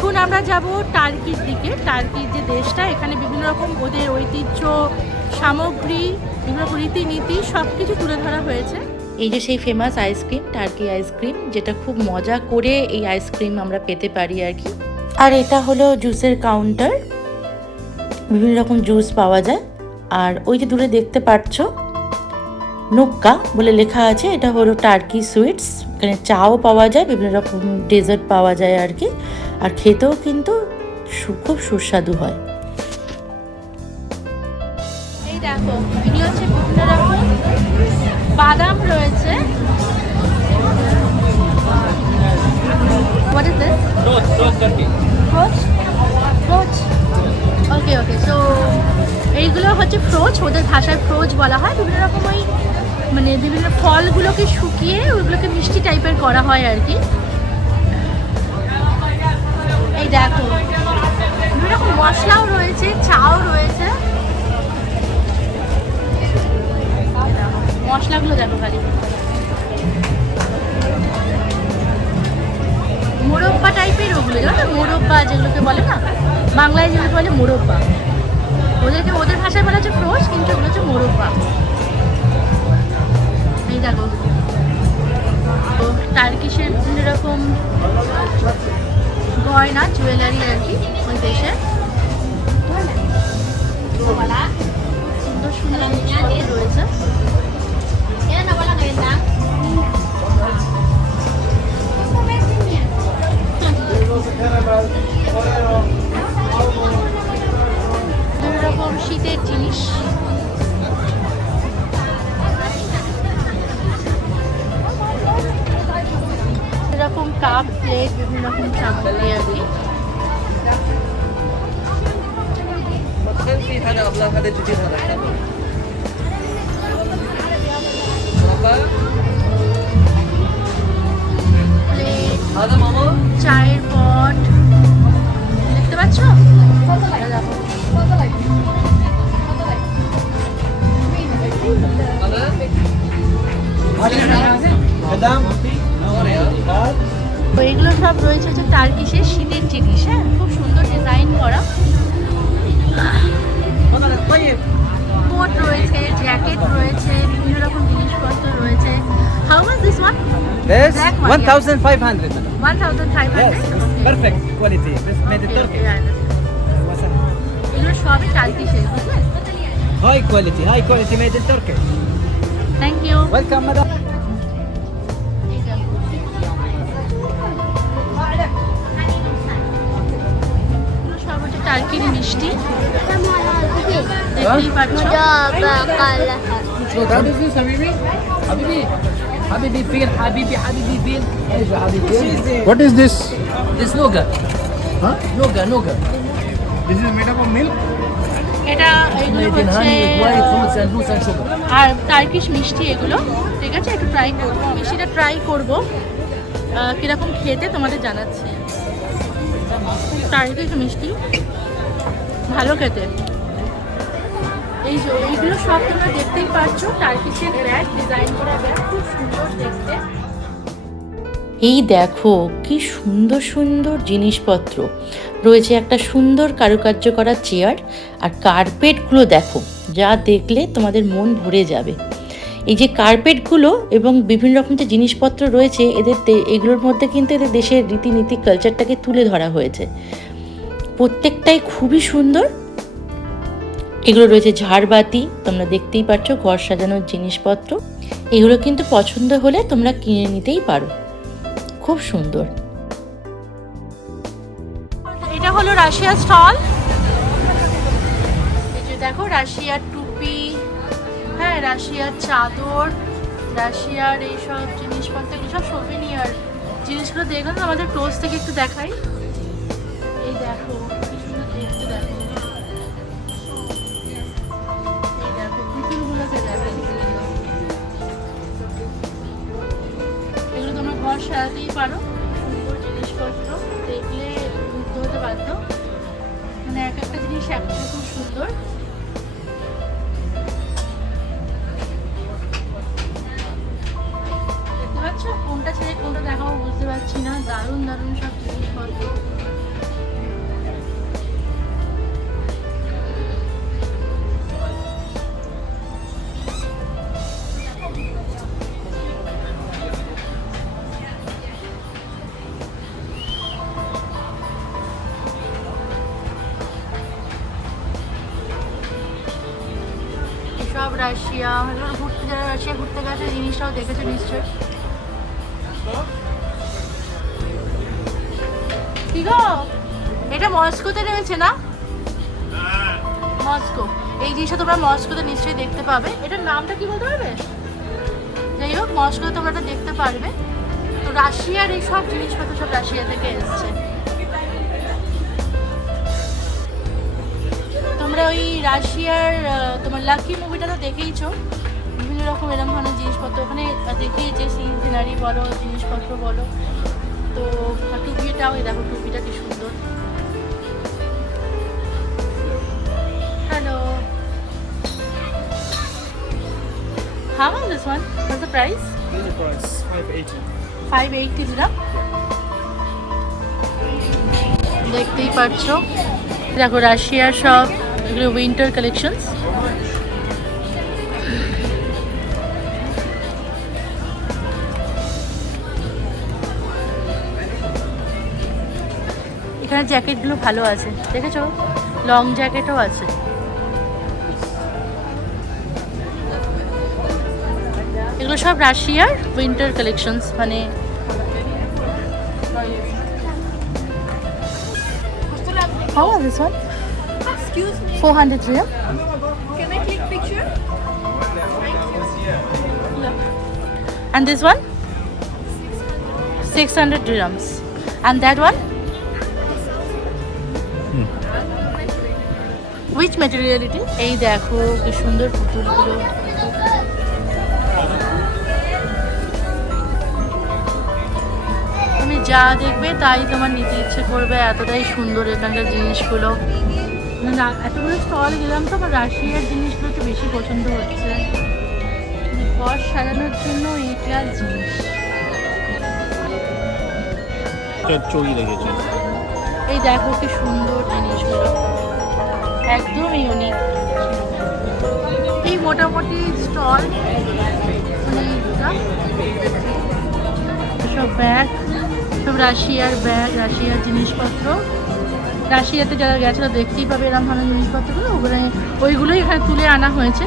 এখন আমরা যাব টার্কির দিকে। টার্কির যে দেশটা, এখানে বিভিন্ন রকম ওদের ঐতিহ্য, সামগ্রী, বিভিন্ন রকম রীতিনীতি সব কিছু তুলে ধরা হয়েছে। এই যে সেই ফেমাস আইসক্রিম, টার্কি আইসক্রিম, যেটা খুব মজা করে এই আইসক্রিম আমরা পেতে পারি আর কি। আর এটা হলো জুসের কাউন্টার, বিভিন্ন রকম জুস পাওয়া যায়। আর ওই যে দূরে দেখতে পাচ্ছ নুক্কা বলে লেখা আছে, এটা হলো টার্কি সুইটস। এখানে চাও পাওয়া যায়, বিভিন্ন রকম ডেজার্ট পাওয়া যায় আর কি। আর খেতেও কিন্তু খুব সুস্বাদু হয়। এই দেখো, এগুলো হচ্ছে বিভিন্ন রকম বাদাম রয়েছে। What is this? Froze. Okay okay, so এইগুলো হচ্ছে ফ্রোজ, ওদের ভাষায় ফ্রোজ বলা হয়। বিভিন্ন রকম ওই মানে বিভিন্ন ফলগুলোকে শুকিয়ে ওইগুলোকে মিষ্টি টাইপের করা হয় আর কি। এই দেখো, বিভিন্ন রকম মশলাও রয়েছে, চাও রয়েছে। মশলাগুলো দেখো খালি, মোরব্বা টাইপের ওগুলো, জানো মোরব্বা যেগুলোকে বলে না, বাংলায় যেগুলো বলে মোরব্বা, ওদের ভাষায় বলা হচ্ছে ফ্রোজ, কিন্তু ওগুলো হচ্ছে মোরব্বা। এই দেখো টার্কিশের বিভিন্ন রকম গয়না, জুয়েলারি আর কি ওই দেশে। সুন্দর সুন্দর জিনিসপত্র রয়েছে। বিভিন্ন রকম শীতের জিনিস, এরকম কাপ প্লেট, বিভিন্ন রকম সামগ্রী আর কি। চায়ের পট দেখতে পাচ্ছ, এইগুলো সব রয়েছে হচ্ছে টার্কিশের শীতের জিনিস। হ্যাঁ, খুব সুন্দর ডিজাইন করা কোট রয়েছে, জ্যাকেট রয়েছে, বিভিন্ন রকম জিনিসপত্র রয়েছে। How much this one? This Black one, 1,500. 1,500? Yes, it's perfect quality. This made in Turkey. এগুলো সবই টার্কিশের, বুঝলে? High quality made in Turkey. Thank you. Welcome, madam. সব হচ্ছে টার্কির মিষ্টি, দেখতেই পাচ্ছ। What is this, Habibi? Habibi feel, Habibi feel. What is this? This noga. Huh? Noga. This is made up of milk? এটা এগুলো Made in হচ্ছে honey, white fruits and loose and sugar. আর Turkish মিষ্টি এগুলো। ঠিক আছে, একটু try করবো, মিষ্টিটা ট্রাই করবো কিরকম খেতে তোমাদের জানাচ্ছি। টার্কিশ মিষ্টি ভালো খেতে। এই যে এইগুলো সব তোমরা দেখতেই পাচ্ছ, টার্কিশের ব্যাগ, ডিজাইন করা ব্যাগ, খুব সুন্দর দেখতে। এই দেখো কি সুন্দর সুন্দর জিনিসপত্র রয়েছে, একটা সুন্দর কারুকার্য করা চেয়ার, আর কার্পেটগুলো দেখো, যা দেখলে তোমাদের মন ভরে যাবে। এই যে কার্পেটগুলো এবং বিভিন্ন রকম যে জিনিসপত্র রয়েছে, এগুলোর মধ্যে কিন্তু এদের দেশের রীতিনীতি, কালচারটাকে তুলে ধরা হয়েছে। প্রত্যেকটাই খুবই সুন্দর। এগুলো রয়েছে ঝাড়বাতি, তোমরা দেখতেই পাচ্ছ, ঘর সাজানোর জিনিসপত্র। এগুলো কিন্তু পছন্দ হলে তোমরা কিনে নিতেই পারো, খুব সুন্দর। এটা হলো রাশিয়ার স্টল। এই যে দেখো, রাশিয়ার টুপি, হ্যাঁ, রাশিয়ার চাদর, রাশিয়ার এইসব জিনিসপত্র, এইসব সোভেনিয়ার জিনিসগুলো দেখলাম আমাদের ক্লোজ থেকে একটু দেখাই। এই দেখো কি সুন্দর দেখতে, দেখো এই দেখো পুতুলগুলোকে দেখো, এগুলো তোমরা ঘর সাজাতেই পারো। সুন্দর জিনিসপত্র দেখলে মুগ্ধ হতে বাধ্য, মানে এক একটা জিনিস একটা খুব সুন্দর। দেখতে পাচ্ছ, কোনটা ছেড়ে কোনটা দেখাবো বুঝতে পারছি না। দারুণ দারুণ সব জিনিসপত্র। রাশিয়া, এগুলো ঘুরতে যারা রাশিয়া ঘুরতে গেছে জিনিসটাও দেখেছো নিশ্চয়ই। কি গো, এটা মস্কোতে রয়েছে না? মস্কো, এই জিনিসটা তোমরা মস্কোতে নিশ্চয়ই দেখতে পাবে। এটার নামটা কি বলতে পারবে? যাই হোক, মস্কোতে তোমরা এটা দেখতে পারবে। তো রাশিয়ার এই সব জিনিসপত্র সব রাশিয়া থেকে এসছে। তোমরা ওই রাশিয়ার তোমার লাকি মুভিটা তো দেখেইছো, বিভিন্ন রকম এরকম ধরনের জিনিসপত্র ওখানে দেখিয়েছে, সিনারি বলো, জিনিসপত্র বলো। তো টুপিটাও, এই দেখো টুপিটা কি সুন্দর। Hello, how much this one? What's the price? This is the price, 580. 580 দিলাম। দেখতেই পাচ্ছ, দেখো রাশিয়ার সব এগুলো উইন্টার কালেকশনস। এখানে জ্যাকেটগুলো ভালো আছে, দেখেছো? লং জ্যাকেটও আছে। এগুলো সব রাশিয়ার উইন্টার কালেকশনস, মানে how much this one? Excuse me, 400 real. can I click picture? And this one? 600 dirhams. And that one? Which material it is? এই দেখো কি সুন্দর পুতুলগুলো। তুমি যা দেখবে তাই তোমার নিতে ইচ্ছে করবে, এতটাই সুন্দর এখানকার জিনিসগুলো। না, এতগুলো স্টল গেলাম তো আমার রাশিয়ার জিনিসগুলো একটু বেশি পছন্দ হচ্ছে। ঘর সাজানোর জন্য এই ক্লাস জিনিস। চড়ি লেগেছে। এই দেখো কি সুন্দর জিনিসগুলো, একদম ইউনিক। এই মোটামুটি স্টল, সব ব্যাগ, সব রাশিয়ার ব্যাগ, রাশিয়ার জিনিসপত্র। রাশিয়াতে যারা গেছে তারা দেখতেই পাবে এরকম ধরনের জিনিসপত্রগুলো, ওইগুলোই এখানে তুলে আনা হয়েছে।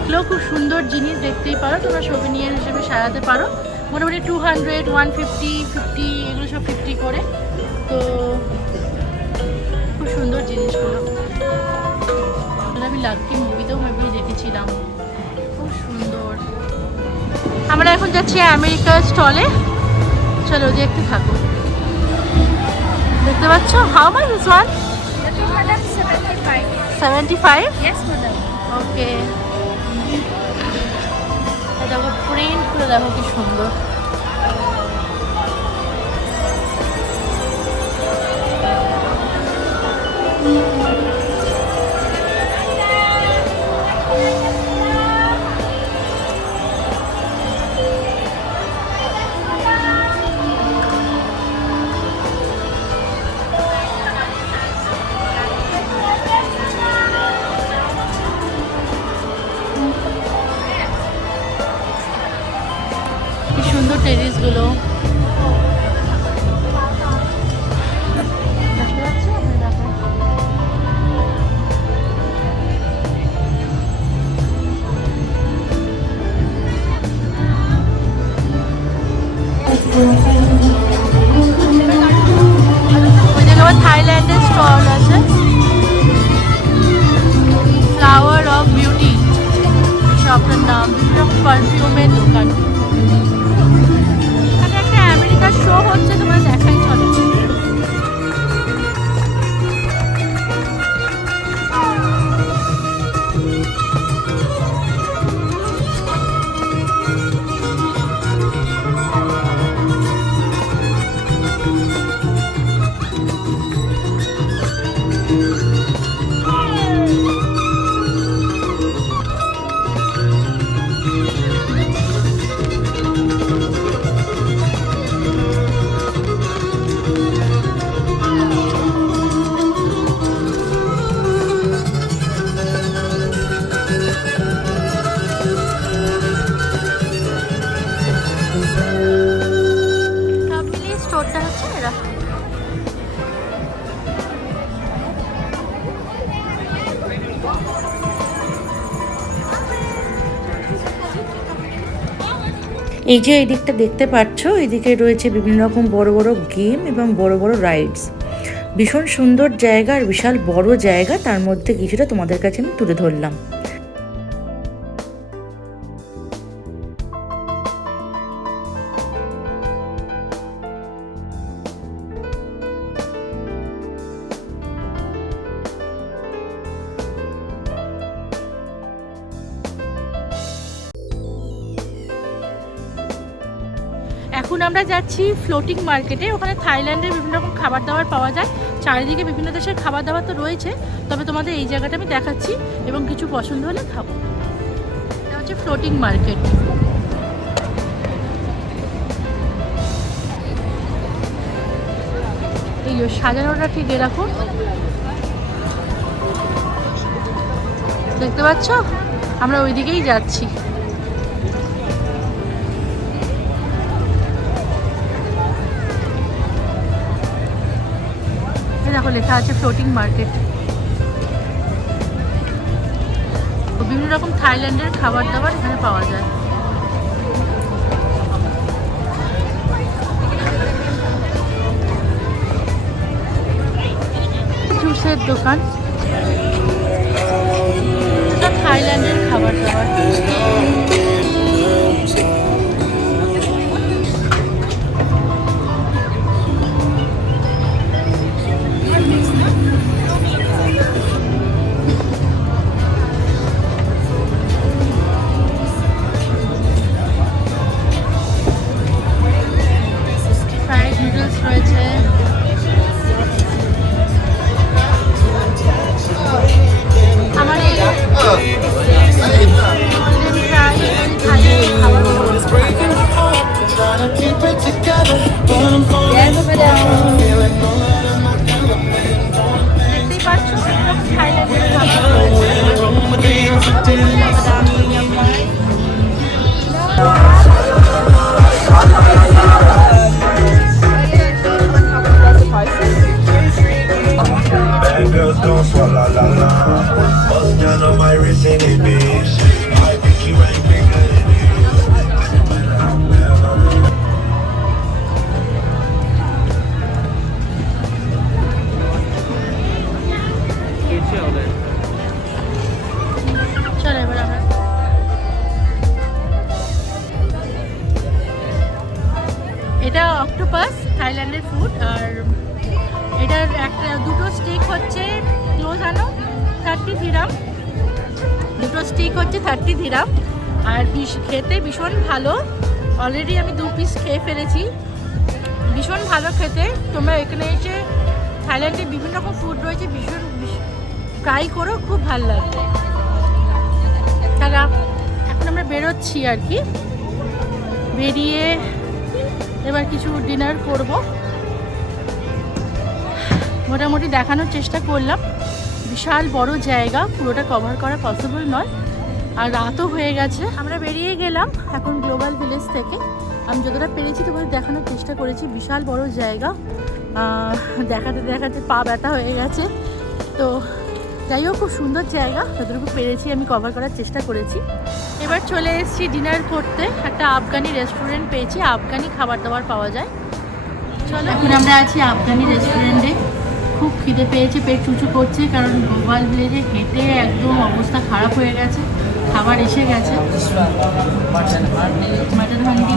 এগুলো খুব সুন্দর জিনিস, দেখতেই পারো তোমরা, সোভিনিয়ার হিসেবে সাজাতে পারো। মোটামুটি 200, 150, 50, এগুলো সব 50 করে। তো খুব সুন্দর জিনিসগুলো, আমি লাকি মুভিতেও ভাবি দেখেছিলাম, খুব সুন্দর। আমরা এখন যাচ্ছি আমেরিকার স্টলে, চলো দেখতে থাকো। দেখতে পাচ্ছ, how much this one? The two madam 75. 75? Yes, madam. ওকে, দেখো প্রিন্টগুলো দেখো কি সুন্দর। কি সুন্দর টেরিসগুলো। দেখতে পাচ্ছ? দেখো। ওইদিকে আবার থাইল্যান্ডের স্টল আছে, ফ্লাওয়ার অফ বিউটি শপের নাম, পারফিউমের দোকান। এখানে একটা আমেরিকার শো হচ্ছে, তোমরা দেখাই চলো। এই যে এই দিকটা দেখতে পাচ্ছ, এদিকে রয়েছে বিভিন্ন রকম বড় বড় গেম এবং বড় বড় রাইডস। ভীষণ সুন্দর জায়গা আর বিশাল বড় জায়গা, তার মধ্যে কিছুটা তোমাদের কাছে আমি তুলে ধরলাম। এখন আমরা যাচ্ছি ফ্লোটিং মার্কেটে। ওখানে থাইল্যান্ডের বিভিন্ন রকম খাবার দাবার পাওয়া যায়। চারিদিকে বিভিন্ন দেশের খাবার দাবার তো রয়েছে, তবে তোমাদের এই জায়গাটা আমি দেখাচ্ছি এবং কিছু পছন্দ হলে খাবো। এটা হচ্ছে ফ্লোটিং মার্কেট। এই সাজানোটা ঠিক এরকম দেখতে পাচ্ছ, আমরা ওই দিকেই যাচ্ছি। দেখো লেখা আছে ফ্লোটিং মার্কেট। বিভিন্ন রকম থাইল্যান্ডের খাবার দাবার এখানে পাওয়া যায়। জুসের দোকান, থাইল্যান্ডের খাবার দাবার। ফ্রাইড নুডলস রয়েছে, আমার এই দেখতেই পাচ্ছ থাইল্যান্ডের Bad girls don't swallow la la. Bust down on my wrist in it, bitch. My pinky ring bigger than it. চলো এবার আমরা এটা অক্টোপাস থাইল্যান্ডের ফুড। আর এটার দুটো স্টিক হচ্ছে ক্লোজ আনো 30 দিরাম, দুটো স্টিক হচ্ছে 30 দিরাম। আর খেতে ভীষণ ভালো, অলরেডি আমি 2 পিস খেয়ে ফেলেছি। ভীষণ ভালো খেতে। তোমরা এখানে এসে থাইল্যান্ডে বিভিন্ন রকম ফুড রয়েছে, ভীষণ ট্রাই করো, খুব ভালো লাগবে। তারা এখন আমরা বেরোচ্ছি আর কি, বেরিয়ে এবার কিছু ডিনার করব। মোটামুটি দেখানোর চেষ্টা করলাম। বিশাল বড় জায়গা, পুরোটা কভার করা পসিবল নয়, আর রাতও হয়ে গেছে। আমরা বেরিয়ে গেলাম এখন গ্লোবাল ভিলেজ থেকে। আমি যতটা পেরেছি তোমাদের দেখানোর চেষ্টা করেছি। বিশাল বড় জায়গা, দেখাতে দেখাতে পা ব্যথা হয়ে গেছে। তো যাই হোক, খুব সুন্দর জায়গা, যতটুকু পেরেছি আমি কভার করার চেষ্টা করেছি। এবার চলে এসেছি ডিনার করতে। একটা আফগানি রেস্টুরেন্ট পেয়েছি, আফগানি খাবার দাবার পাওয়া যায়। চলো, এখন আমরা আছি আফগানি রেস্টুরেন্টে। খুব খিদে পেয়েছে, পেট চুচু করছে, কারণ গ্লোবাল ভিলেজে হেঁটে একদম অবস্থা খারাপ হয়ে গেছে। খাবার এসে গেছে, মাটন হান্ডি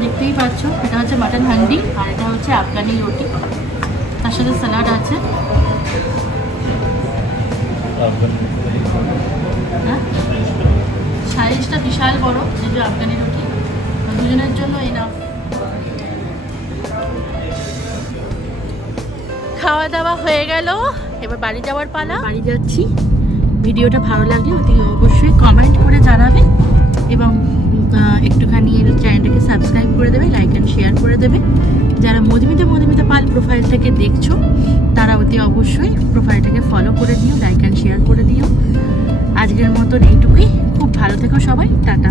দেখতেই পাচ্ছ। এটা হচ্ছে মাটন হান্ডি, আর এটা হচ্ছে আফগানি রুটি, তার সাথে স্যালাড আছে। হ্যাঁ, সাইজটা বিশাল বড়, যেহেতু আফগানি রুটি দুজনের জন্য এনাফ। খাওয়া দাওয়া হয়ে গেল, এবার বাড়ি যাওয়ার পালা। বাড়ি যাচ্ছি। ভিডিওটা ভালো লাগলে অতি অবশ্যই কমেন্ট করে জানাবে এবং একটুখানি চ্যানেলটাকে সাবস্ক্রাইব করে দেবে, লাইক অ্যান্ড শেয়ার করে দেবে। যারা মধুমিতা পাল প্রোফাইলটাকে দেখছো তারা অতি অবশ্যই প্রোফাইলটাকে ফলো করে দিও, লাইক অ্যান্ড শেয়ার করে দিও। আজকের মতন এইটুকুই। খুব ভালো থেকো সবাই, টাটা।